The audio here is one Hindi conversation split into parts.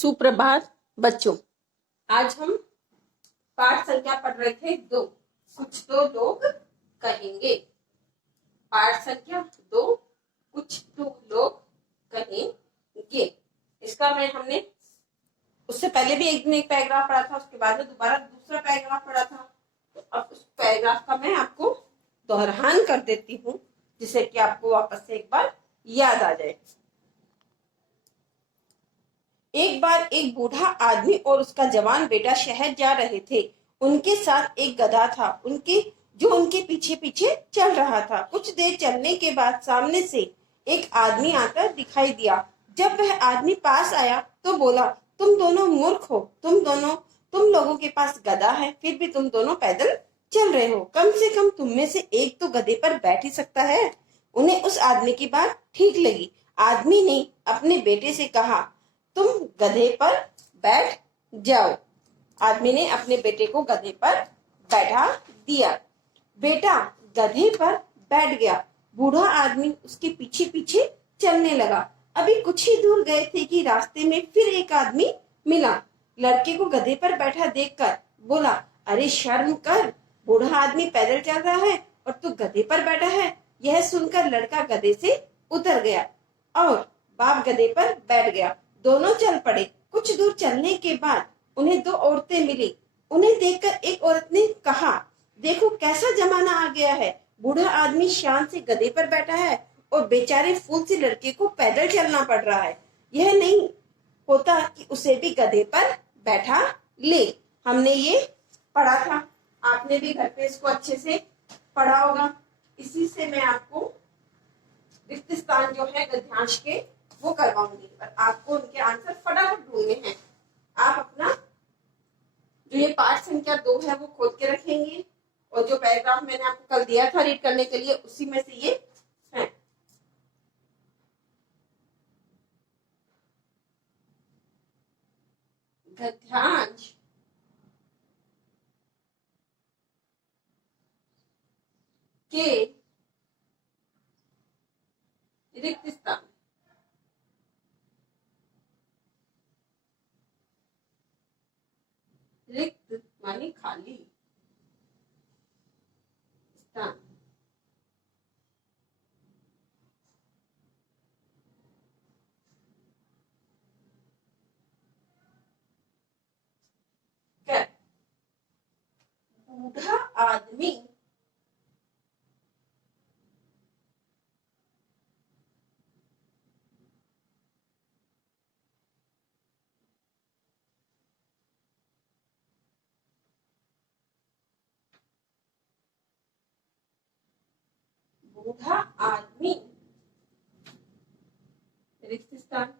सुप्रभात बच्चों। आज हम पाठ संख्या पढ़ रहे थे 2। कुछ तो लोग कहेंगे। पाठ संख्या 2, कुछ तो लोग कहेंगे। इसका हमने उससे पहले भी एक दिन एक पैराग्राफ पढ़ा था, उसके बाद में दोबारा दूसरा पैराग्राफ पढ़ा था। तो अब उस पैराग्राफ का मैं आपको दोहरान कर देती हूँ, जिससे कि आपको वापस से एक बार याद आ जाए। एक बार एक बूढ़ा आदमी और उसका जवान बेटा शहर जा रहे थे। उनके साथ एक गधा था, उनके पीछे पीछे चल रहा था। कुछ देर चलने के बाद सामने से एक आदमी आता दिखाई दिया। जब वह आदमी पास आया तो बोला, तुम दोनों मूर्ख हो। तुम लोगों के पास गधा है, फिर भी तुम दोनों पैदल चल रहे हो। कम से कम तुम में से एक तो गधे पर बैठ ही सकता है। उन्हें उस आदमी की बात ठीक लगी। आदमी ने अपने बेटे से कहा, तुम गधे पर बैठ जाओ। आदमी ने अपने बेटे को गधे पर बैठा दिया। बेटा गधे पर बैठ गया। बूढ़ा आदमी उसके पीछे पीछे चलने लगा। अभी कुछ ही दूर गए थे कि रास्ते में फिर एक आदमी मिला। लड़के को गधे पर बैठा देखकर बोला, अरे शर्म कर, बूढ़ा आदमी पैदल चल रहा है और तू गधे पर बैठा है। यह सुनकर लड़का गधे से उतर गया और बाप गधे पर बैठ गया। दोनों चल पड़े। कुछ दूर चलने के बाद उन्हें दो औरतें मिली। उन्हें देखकर एक औरत ने कहा, देखो कैसा जमाना आ गया है। बूढ़ा आदमी शान से गधे पर बैठा है और बेचारे फूल से लड़के को पैदल चलना पड़ रहा है। यह नहीं होता कि उसे भी गधे पर बैठा ले। हमने ये पढ़ा था, आपने भी घर पे इसको अच्छे से पढ़ा होगा। इसी से मैं आपको रिक्त स्थान जो है गद्यांश के वो करवाऊंगी, पर आपको उनके आंसर फटाफट ढूंढने हैं। आप अपना जो ये पाठ संख्या 2 है वो खोल के रखेंगे और जो पैराग्राफ मैंने आपको कल दिया था रीड करने के लिए, उसी में से ये है। गद्यांश के रिक्त स्थान। रिक्त माने खाली स्थान। बूढ़ा आदमी बूढ़ा आदमी रिक्त स्थान।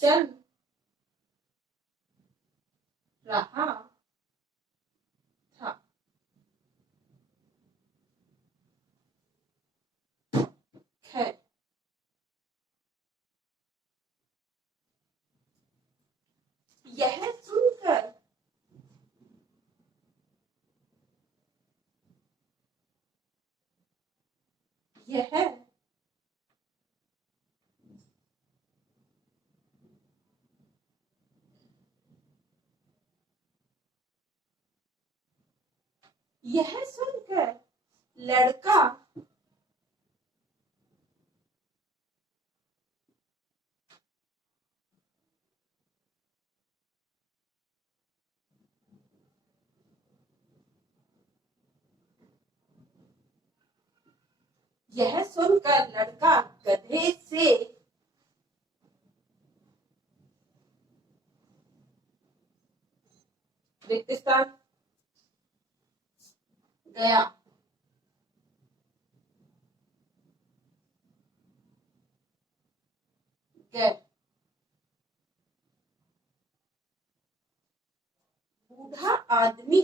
चल रहा था। खैर, यह सुनकर यह यह सुनकर लड़का यह सुनकर लड़का गधे से रिक्त स्थान गया। गए। बूढ़ा आदमी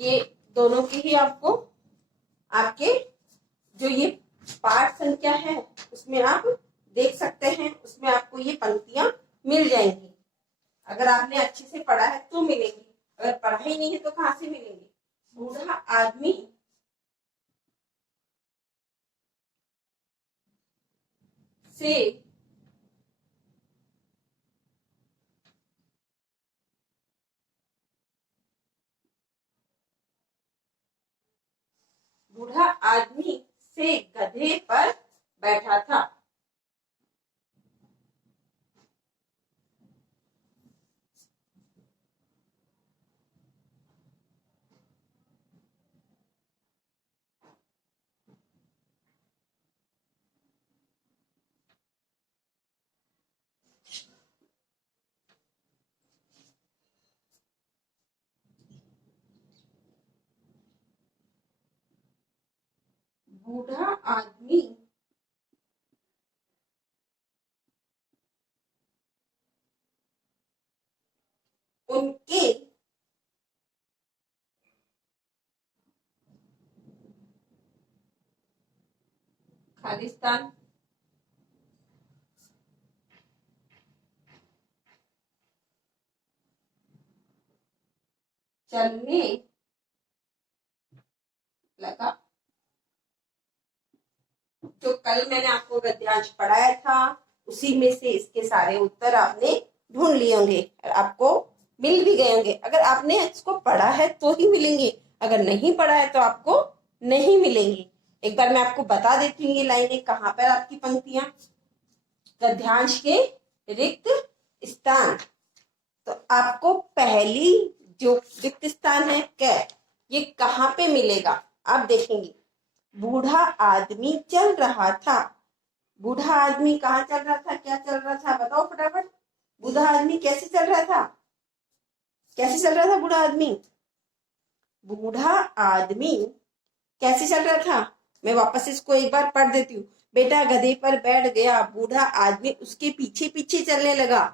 ये दोनों की ही आपको आपके जो ये पाठ संख्या है उसमें आप देख सकते हैं, उसमें आपको ये पंक्तियां मिल जाएंगी। अगर आपने अच्छे से पढ़ा है तो मिलेंगी, अगर पढ़ा ही नहीं है तो कहाँ से मिलेंगे। बूढ़ा आदमी से बूढ़ा आदमी से गधे पर बैठा था। बूढ़ा आदमी उनके खालिस्तान चलने लगा। जो कल मैंने आपको गद्यांश पढ़ाया था उसी में से इसके सारे उत्तर आपने ढूंढ लिए होंगे, आपको मिल भी गए होंगे। अगर आपने इसको पढ़ा है तो ही मिलेंगे, अगर नहीं पढ़ा है तो आपको नहीं मिलेंगे। एक बार मैं आपको बता देती हूँ ये लाइनें कहाँ पर आपकी पंक्तियां। गद्यांश के रिक्त स्थान, तो आपको पहली जो रिक्त स्थान है क, ये कहाँ पे मिलेगा आप देखेंगे। बूढ़ा आदमी चल रहा था। बूढ़ा आदमी कहाँ चल रहा था, क्या चल रहा था, बताओ फटाफट। बूढ़ा आदमी कैसे चल रहा था, कैसे चल रहा था बूढ़ा आदमी। बूढ़ा आदमी कैसे चल रहा था, मैं वापस इसको एक बार पढ़ देती हूँ। बेटा गधे पर बैठ गया, बूढ़ा आदमी उसके पीछे पीछे चलने लगा।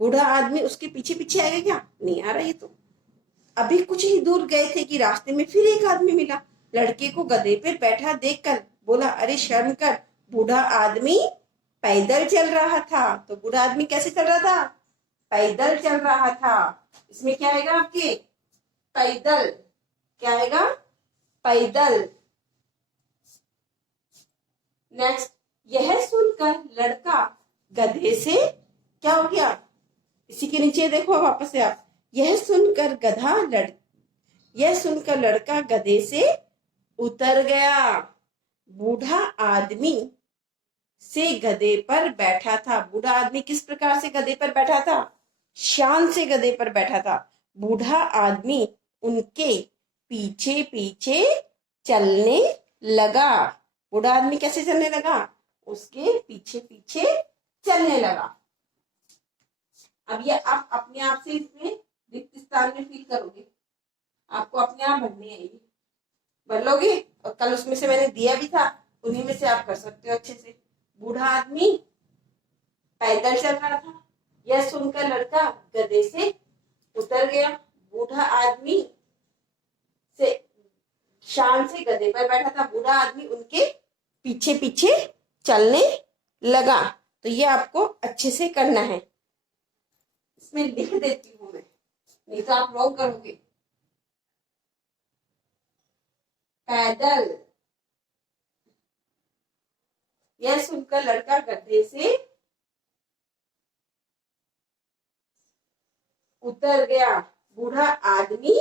बूढ़ा आदमी उसके पीछे पीछे आएगा क्या, नहीं आ रहा। ये तो अभी कुछ ही दूर गए थे कि रास्ते में फिर एक आदमी मिला। लड़के को गधे पे बैठा देखकर बोला, अरे शर्म कर, बूढ़ा आदमी पैदल चल रहा था। तो बूढ़ा आदमी कैसे चल रहा था, पैदल चल रहा था। इसमें क्या आएगा आपके, पैदल। क्या आएगा, पैदल। नेक्स्ट, यह सुनकर लड़का गधे से, क्या हो गया, इसी के नीचे देखो वापस से आप, यह सुनकर लड़का गधे से उतर गया। बूढ़ा आदमी से गधे पर बैठा था। बूढ़ा आदमी किस प्रकार से गधे पर बैठा था, शान से गधे पर बैठा था। बूढ़ा आदमी उनके पीछे पीछे चलने लगा। बूढ़ा आदमी कैसे चलने लगा, उसके पीछे पीछे चलने लगा। अब ये आप अपने आप से इसमें रिक्त स्थान में फील करोगे, आपको अपने आप भरनी है, ये भर लोगे। और कल उसमें से मैंने दिया भी था, उन्हीं में से आप कर सकते हो अच्छे से। बूढ़ा आदमी पैदल चल रहा था, यह सुनकर लड़का गधे से उतर गया। बूढ़ा आदमी से शान से गधे पर बैठा था, बूढ़ा आदमी उनके पीछे पीछे चलने लगा। तो ये आपको अच्छे से करना है। इसमें लिख देती हूं मैं, नहीं तो आप रॉन्ग करोगे। पैदल, यह सुनकर लड़का गधे से उतर गया। बूढ़ा आदमी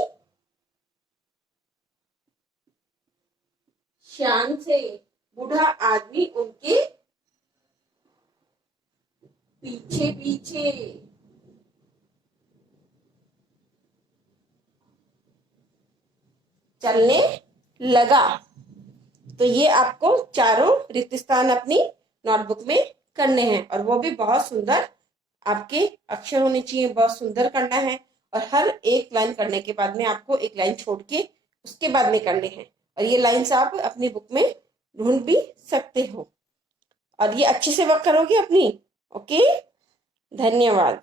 शान से, बूढ़ा आदमी उनके पीछे पीछे चलने लगा। तो ये आपको चारों रिक्त स्थान अपनी नोटबुक में करने हैं, और वो भी बहुत सुंदर आपके अक्षर होने चाहिए, बहुत सुंदर करना है। और हर एक लाइन करने के बाद में आपको एक लाइन छोड़ के उसके बाद में करने हैं। और ये लाइन्स आप अपनी बुक में ढूंढ भी सकते हो, और ये अच्छे से वर्क करोगे अपनी। ओके, धन्यवाद।